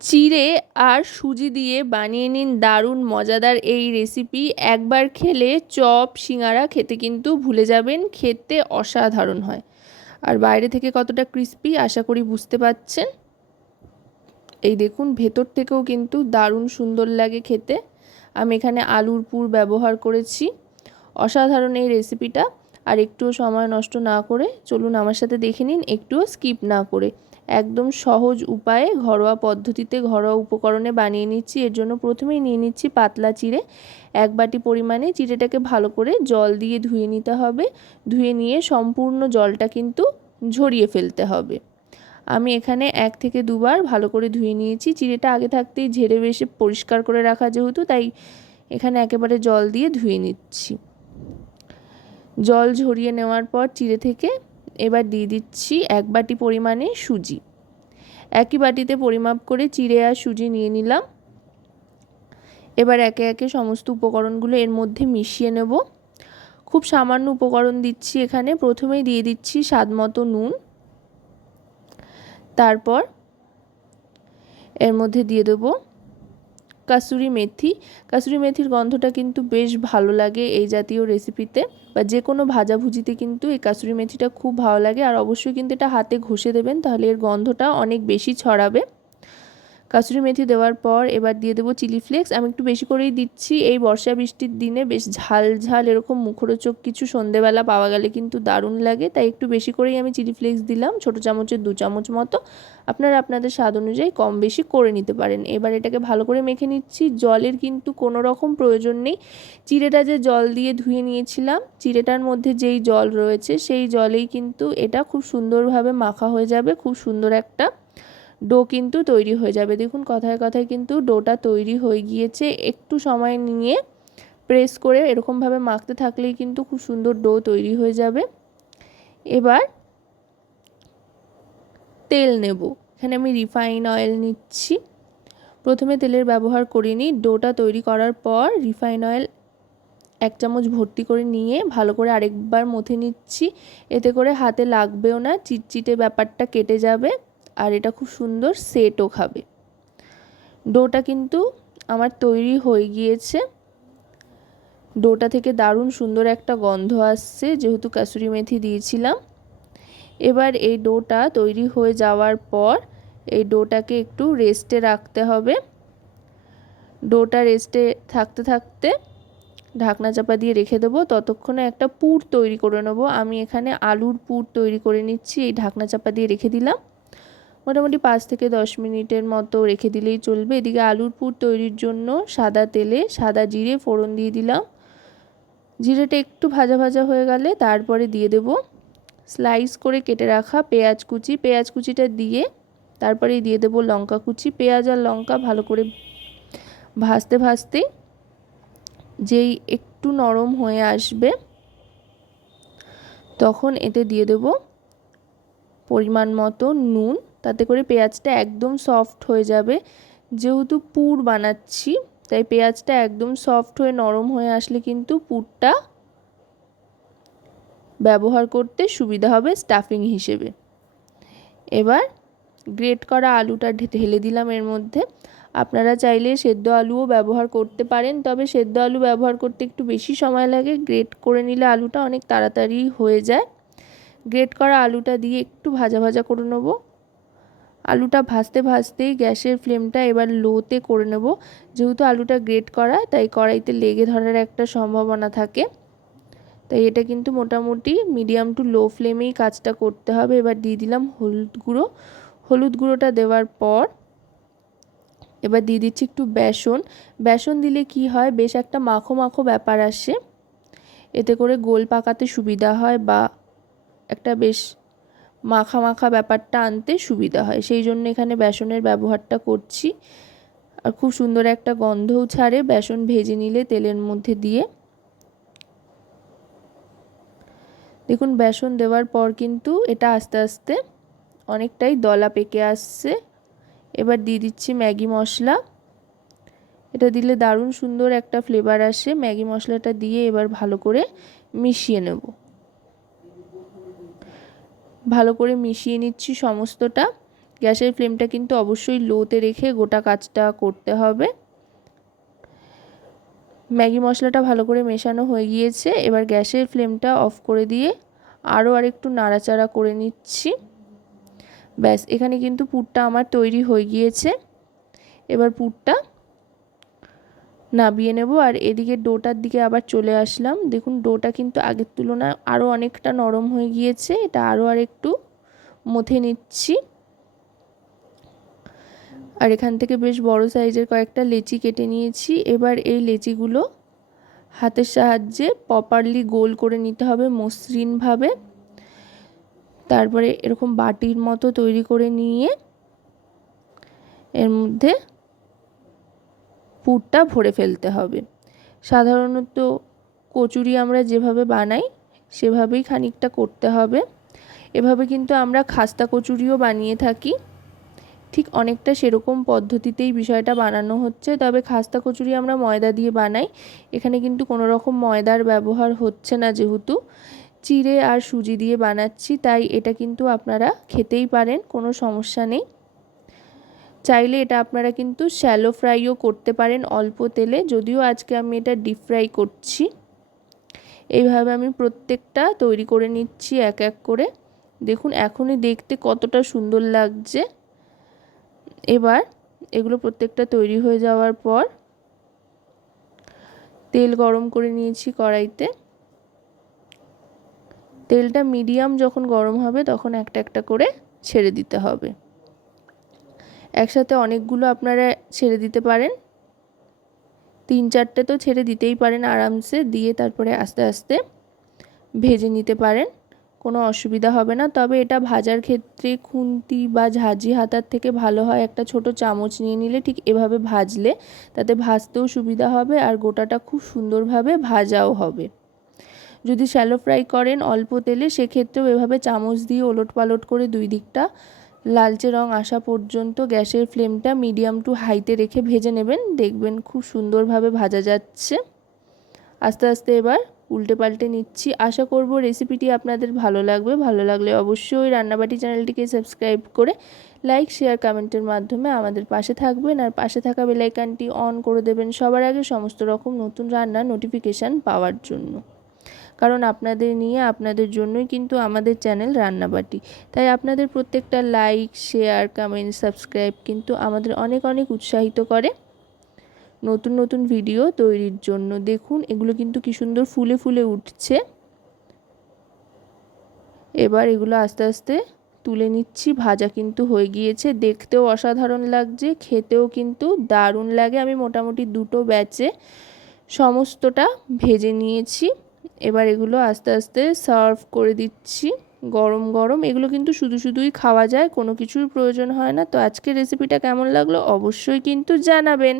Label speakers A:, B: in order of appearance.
A: চিড়ে আর সুজি দিয়ে বানিয়ে নিন দারুণ মজাদার এই রেসিপি একবার খেলে চপ, সিঙ্গারা খেতে কিন্তু ভুলে যাবেন, খেতে অসাধারণ হয়। আর বাইরে থেকে কতটা ক্রিস্পি আশা করি বুঝতে পাচ্ছেন। এই দেখুন, ভেতর থেকেও কিন্তু দারুণ সুন্দর লাগে খেতে। আমি এখানে আলুর পুর ব্যবহার করেছি। অসাধারণ এই রেসিপিটা আর একটুও সময় নষ্ট না করে চলুন আমার সাথে দেখে নিন একটুও স্কিপ না করে। একদম সহজ উপায়ে ঘরোয়া পদ্ধতিতে ঘরোয়া উপকরণে বানিয়ে নিচ্ছি। এর জন্য প্রথমেই নিয়ে নিচ্ছি পাতলা চিড়ে। এক বাটি পরিমাণে চিড়েটাকে ভালো করে জল দিয়ে ধুয়ে নিতে হবে। ধুয়ে নিয়ে সম্পূর্ণ জলটা কিন্তু ঝরিয়ে ফেলতে হবে। আমি এখানে এক থেকে দুবার ভালো করে ধুয়ে নিয়েছি। চিড়েটা আগে থাকতেই ঝেড়ে বেশি পরিষ্কার করে রাখা যেহেতু, তাই এখানে একেবারে জল দিয়ে ধুয়ে নিচ্ছি। জল ঝরিয়ে নেওয়ার পর চিড়ে থেকে এবার দিয়ে দিচ্ছি এক বাটি পরিমাণে সুজি। একই বাটিতে পরিমাপ করে চিড়ে আর সুজি নিয়ে নিলাম। এবার একে একে সমস্ত উপকরণগুলো এর মধ্যে মিশিয়ে নেব। খুব সামান্য উপকরণ দিচ্ছি এখানে। প্রথমেই দিয়ে দিচ্ছি স্বাদ মতো নুন। তারপর এর মধ্যে দিয়ে দেবো কাসুরি মেথি। কাসুরি মেথির গন্ধটা কিন্তু বেশ ভালো লাগে এই জাতীয় রেসিপিতে বা যে কোনো ভাজাভুজিতে কিন্তু এই কাসুরি মেথিটা খুব ভালো লাগে। আর অবশ্যই কিন্তু এটা হাতে ঘষে দেবেন, তাহলে এর গন্ধটা অনেক বেশি ছড়াবে। কাসুরি মেথি দেওয়ার পর এবার দিয়ে দেবো চিলি ফ্লেক্স। আমি একটু বেশি করেই দিচ্ছি। এই বর্ষা বৃষ্টির দিনে বেশ ঝাল ঝাল এরকম মুখরোচক কিছু সন্ধেবেলা পাওয়া গেলে কিন্তু দারুণ লাগে। তাই একটু বেশি করেই আমি চিলি ফ্লেক্স দিলাম, ছোটো চামচের দু চামচ মতো। আপনারা আপনাদের স্বাদ অনুযায়ী কম বেশি করে নিতে পারেন। এবার এটাকে ভালো করে মেখে নিচ্ছি। জলের কিন্তু কোনো রকম প্রয়োজন নেই। চিড়েটা যে জল দিয়ে ধুয়ে নিয়েছিলাম, চিড়েটার মধ্যে যেই জল রয়েছে, সেই জলেই কিন্তু এটা খুব সুন্দরভাবে মাখা হয়ে যাবে। খুব সুন্দর একটা ডো কিন্তু তৈরি হয়ে যাবে। দেখুন, কথায় কথায় কিন্তু ডোটা তৈরি হয়ে গিয়েছে। একটু সময় নিয়ে প্রেস করে এরকমভাবে মাখতে থাকলেই কিন্তু খুব সুন্দর ডো তৈরি হয়ে যাবে। এবার তেল নেব। এখানে আমি রিফাইন অয়েল নিচ্ছি। প্রথমে তেলের ব্যবহার করিনি ডোটা তৈরি করার পর রিফাইন অয়েল এক চামচ ভর্তি করে নিয়ে ভালো করে আরেকবার মথে নিচ্ছি। এতে করে হাতে লাগবেও না, চিটচিটে ব্যাপারটা কেটে যাবে। আর এটা খুব সুন্দর সেটও খাবে। ডোটা কিন্তু আমার তৈরি হয়ে গিয়েছে। ডোটা থেকে দারুণ সুন্দর একটা গন্ধ আসছে, যেহেতু কাসুরি মেথি দিয়েছিলাম। এবার এই ডোটা তৈরি হয়ে যাওয়ার পর এই ডোটাকে একটু রেস্টে রাখতে হবে। ডোটা রেস্টে থাকতে থাকতে ঢাকনা চাপা দিয়ে রেখে দেবো। ততক্ষণে একটা পুর তৈরি করে নেব। আমি এখানে আলুর পুর তৈরি করে নিচ্ছি। এই ঢাকনা চাপা দিয়ে রেখে দিলাম। মোটামুটি পাঁচ থেকে দশ মিনিটের মতো রেখে দিলেই চলবে। এদিকে আলুর পুর তৈরির জন্য সাদা তেলে সাদা জিরে ফোড়ন দিয়ে দিলাম। জিরেটা একটু ভাজা ভাজা হয়ে গেলে তারপরে দিয়ে দেব স্লাইস করে কেটে রাখা পেঁয়াজ কুচি। পেঁয়াজ কুচিটা দিয়ে তারপরে দিয়ে দেব লঙ্কা কুচি। পেঁয়াজ আর লঙ্কা ভালো করে ভাজতে ভাজতে যেই একটু নরম হয়ে আসবে তখন এতে দিয়ে দেব পরিমাণ মতো নুন। তাতে করে পেঁয়াজটা একদম সফট হয়ে যাবে। যেহেতু পুর বানাচ্ছি, তাই পেঁয়াজটা একদম সফট হয়ে নরম হয়ে আসলে কিন্তু পুরটা ব্যবহার করতে সুবিধা হবে স্টাফিং হিসেবে। এবার গ্রেট করা আলুটা ঢেলে দিলাম এর মধ্যে। আপনারা চাইলে সেদ্ধ আলুও ব্যবহার করতে পারেন, তবে সেদ্ধ আলু ব্যবহার করতে একটু বেশি সময় লাগে। গ্রেট করে নিলে আলুটা অনেক তাড়াতাড়ি হয়ে যায়। গ্রেট করা আলুটা দিয়ে একটু ভাজা ভাজা করে নেব। আলুটা ভাজতে ভাজতেই গ্যাসের ফ্লেমটা এবার লোতে করে নেব। যেহেতু আলুটা গ্রেট করা, তাই কড়াইতে লেগে ধরার একটা সম্ভাবনা থাকে। তাই এটা কিন্তু মোটামুটি মিডিয়াম টু লো ফ্লেমেই কাজটা করতে হবে। এবার দিয়ে দিলাম হলুদ গুঁড়ো। হলুদ গুঁড়োটা দেওয়ার পর এবার দিয়ে দিচ্ছি একটু বেসন। বেসন দিলে কি হয়, বেশ একটা মাখো মাখো ব্যাপার আসে। এতে করে গোল পাকাতে সুবিধা হয় বা একটা বেশ মাখা মাখা ব্যাপারটা আনতে সুবিধা হয়। সেই জন্য এখানে বেসনের ব্যবহারটা করছি। আর খুব সুন্দর একটা গন্ধও ছাড়ে। বেসন ভেজে নিলে তেলের মধ্যে দিয়ে। দেখুন, বেসন দেওয়ার পর কিন্তু এটা আস্তে আস্তে অনেকটাই দলা পেকে আসছে। এবার দিয়ে দিচ্ছি ম্যাগি মশলা। এটা দিলে দারুণ সুন্দর একটা ফ্লেভার আসে। ম্যাগি মশলাটা দিয়ে এবার ভালো করে মিশিয়ে নেব। ভালো করে মিশিয়ে নিচ্ছি সমস্তটা। গ্যাসের ফ্লেমটা কিন্তু অবশ্যই লোতে রেখে গোটা কাজটা করতে হবে। ম্যাগি মশলাটা ভালো করে মেশানো হয়ে গিয়েছে। এবার গ্যাসের ফ্লেমটা অফ করে দিয়ে আরও আরেকটু নাড়াচাড়া করে নিচ্ছি। ব্যাস, এখানে কিন্তু পুরটা আমার তৈরি হয়ে গিয়েছে। এবার পুরটা নাবিয়ে নেব। আর এদিকে ডোটার দিকে আবার চলে আসলাম। দেখুন, ডোটা কিন্তু আগের তুলনায় আরও অনেকটা নরম হয়ে গিয়েছে। এটা আরও আর একটু মথে নিচ্ছি। আর এখান থেকে বেশ বড় সাইজের কয়েকটা লেচি কেটে নিয়েছি। এবার এই লেচিগুলো হাতের সাহায্যে প্রপারলি গোল করে নিতে হবে মসৃণভাবে। তারপরে এরকম বাটির মতো তৈরি করে নিয়ে এর মধ্যে পুরটা ভরে ফেলতে হবে। সাধারণত কচুরি আমরা যেভাবে বানাই, সেভাবেই খানিকটা করতে হবে। এভাবে কিন্তু আমরা খাস্তা কচুরিও বানিয়ে থাকি। ঠিক অনেকটা সেরকম পদ্ধতিতেই বিষয়টা বানানো হচ্ছে, তবে খাস্তা কচুরি আমরা ময়দা দিয়ে বানাই। এখানে কিন্তু কোনো রকম ময়দার ব্যবহার হচ্ছে না যেহেতু। চিড়ে আর সুজি দিয়ে বানাচ্ছি, তাই এটা কিন্তু আপনারা খেতেই পারেন, কোনো সমস্যা নেই। চাইলে এটা আপনারা কিন্তু শ্যালো ফ্রাইও করতে পারেন অল্প তেলে। যদিও আজকে আমি এটা ডিপ ফ্রাই করছি। এইভাবে আমি প্রত্যেকটা তৈরি করে নিচ্ছি এক এক করে। দেখুন, এখনই দেখতে কতটা সুন্দর লাগছে। এবার এগুলো প্রত্যেকটা তৈরি হয়ে যাওয়ার পর তেল গরম করে নিয়েছি কড়াইতে। তেলটা মিডিয়াম যখন গরম হবে তখন একটা একটা করে ছেড়ে দিতে হবে। একসাথে অনেকগুলো আপনারা ছেড়ে দিতে পারেন। তিন চারটে তো ছেড়ে দিতেই পারেন আরামসে, দিয়ে তারপরে আস্তে আস্তে ভেজে নিতে পারেন। কোনো অসুবিধা হবে না। তবে এটা ভাজার ক্ষেত্রে খুন্তি বা ঝাঁঝি হাতার থেকে ভালো হয়। একটা ছোট চামচ নিয়ে নিলে ঠিক এভাবে ভাজলে তাতে ভাজতেও সুবিধা হবে আর গোটাটা খুব সুন্দরভাবে ভাজাও হবে। যদি শ্যালো ফ্রাই করেন অল্প তেলে, সেক্ষেত্রেও এভাবে চামচ দিয়ে ওলট পালট করে দুই দিকটা লালচে রং আসা পর্যন্ত গ্যাসের ফ্লেমটা মিডিয়াম টু হাইতে রেখে ভেজে নেবেন। দেখবেন খুব সুন্দরভাবে ভাজা যাচ্ছে। আস্তে আস্তে এবার উল্টে পাল্টে নিচ্ছি। আশা করব রেসিপিটি আপনাদের ভালো লাগবে। ভালো লাগলে অবশ্যই রান্নাবাটি চ্যানেলটিকে সাবস্ক্রাইব করে লাইক, শেয়ার, কমেন্টের মাধ্যমে আমাদের পাশে থাকবেন। আর পাশে থাকা বেলাইকানটি অন করে দেবেন সবার আগে সমস্ত রকম নতুন রান্নার নোটিফিকেশান পাওয়ার জন্য। কারণ আপনাদের নিয়ে, আপনাদের জন্যই কিন্তু আমাদের চ্যানেল রান্নাবাটি। তাই আপনাদের প্রত্যেকটা লাইক শেয়ার কমেন্ট সাবস্ক্রাইব কিন্তু আমাদের অনেক অনেক উৎসাহিত করে নতুন নতুন ভিডিও তৈরির জন্য। দেখুন, এগুলো কিন্তু কি সুন্দর ফুলে ফুলে উঠছে। এবার এগুলো আস্তে আস্তে তুলে নিচ্ছি। ভাজা কিন্তু হয়ে গিয়েছে। দেখতেও অসাধারণ লাগছে, খেতেও কিন্তু দারুণ লাগে। আমি মোটামুটি দুটো ব্যাচে সমস্তটা ভেজে নিয়েছি। এবার এগুলো আস্তে আস্তে সার্ভ করে দিচ্ছি, গরম গরম। এগুলো কিন্তু শুধু শুধুই খাওয়া যায়, কোনো কিছুর প্রয়োজন হয় না। তো আজকের রেসিপিটা কেমন লাগল অবশ্যই কিন্তু জানাবেন।